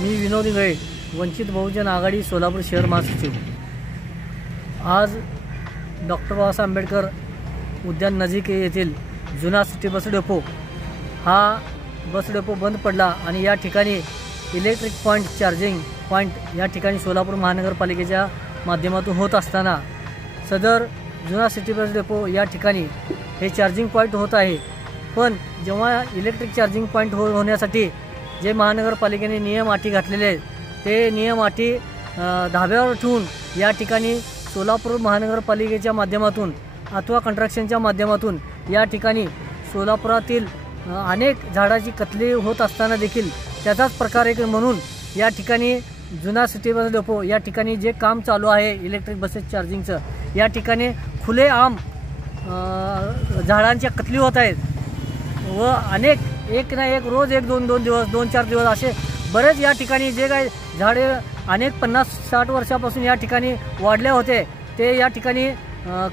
मी विनोद इंगळे, वंचित बहुजन आघाडी सोलापूर शहर महासचिव। आज डॉक्टर बाबासाहेब आंबेडकर उद्यान नजीक येथील जुना सिटी बस डेपो हा बस डेपो बंद पडला आणि या ठिकाणी इलेक्ट्रिक पॉइंट चार्जिंग पॉइंट या ठिकाणी सोलापूर महानगरपालिकेच्या माध्यमातून होत असताना सदर जुना सिटी बस डेपो या ठिकाणी हे चार्जिंग पॉइंट होत आहे। पण जेव्हा इलेक्ट्रिक चार्जिंग पॉइंट होण्यासाठी जे महानगरपालिकेने नियम अटी घातलेले आहेत ते नियम अटी धाब्यावर ठेवून या ठिकाणी सोलापूर महानगरपालिकेच्या माध्यमातून अथवा कंट्रक्शनच्या माध्यमातून या ठिकाणी सोलापुरातील अनेक झाडाची कत्तली होत असताना देखील त्याचाच प्रकार एक म्हणून या ठिकाणी जुना सिटी बस डेपो या ठिकाणी जे काम चालू आहे इलेक्ट्रिक बसेस चार्जिंगचं या ठिकाणी खुलेआम झाडांच्या कत्तली होत आहेत व अनेक एक ना एक रोज एक दोन दिवस 2-4 दिवस असे बरेच या ठिकाणी जे काही झाडे अनेक 50-60 वर्षापासून या ठिकाणी वाढले होते ते या ठिकाणी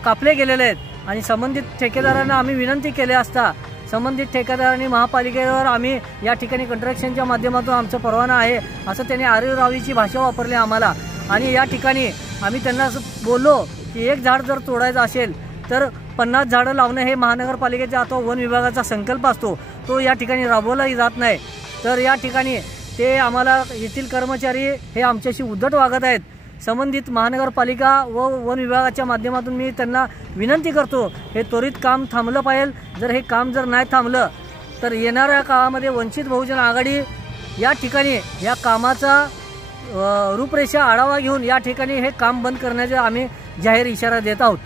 कापले गेलेले आहेत आणि संबंधित ठेकेदारांना आम्ही विनंती केली असता संबंधित ठेकेदारांनी महापालिकेवर आम्ही या ठिकाणी कंट्रक्शनच्या माध्यमातून आमचा परवाना आहे असं त्यांनी आरेरावीची भाषा वापरली आम्हाला। आणि या ठिकाणी आम्ही त्यांना बोललो की एक झाड जर तोडायचं असेल तर 50 झाडं लावणं हे महानगरपालिकेचा अथवा वन विभागाचा संकल्प असतो तो या ठिकाणी राबवलाही जात नाही। तर या ठिकाणी ते आम्हाला येथील कर्मचारी हे आमच्याशी उद्धट वागत आहेत। संबंधित महानगरपालिका व वन विभागाच्या माध्यमातून मी त्यांना विनंती करतो हे त्वरित काम थांबलं पाहिजे। जर हे काम जर नाही थांबलं तर येणाऱ्या काळामध्ये वंचित बहुजन आघाडी या ठिकाणी या कामाचा रूपरेषा आढावा घेऊन या ठिकाणी हे काम बंद करण्याचा आम्ही जाहीर इशारा देत आहोत।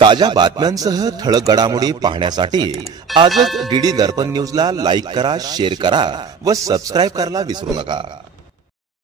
ताज्या बातम्यांसह ठळक घडामोडी पाहण्यासाठी आजच डीडी दर्पण न्यूजला लाईक करा, शेअर करा व सबस्क्राइब करायला विसरू नका।